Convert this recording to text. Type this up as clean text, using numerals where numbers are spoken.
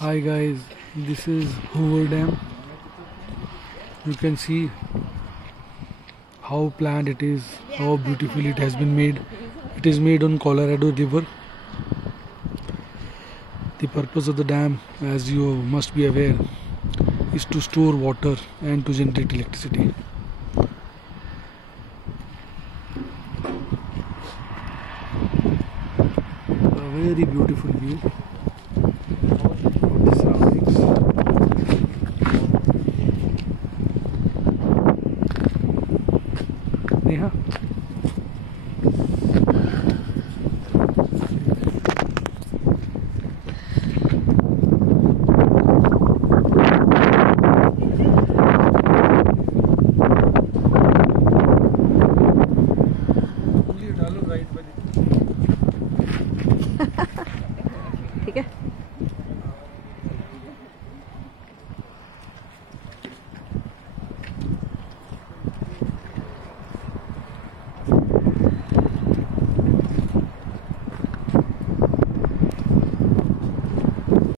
Hi guys, this is Hoover Dam. You can see how planned it is, how beautifully it has been made. It is made on Colorado River. The purpose of the dam, as you must be aware, is to store water and to generate electricity. A very beautiful view.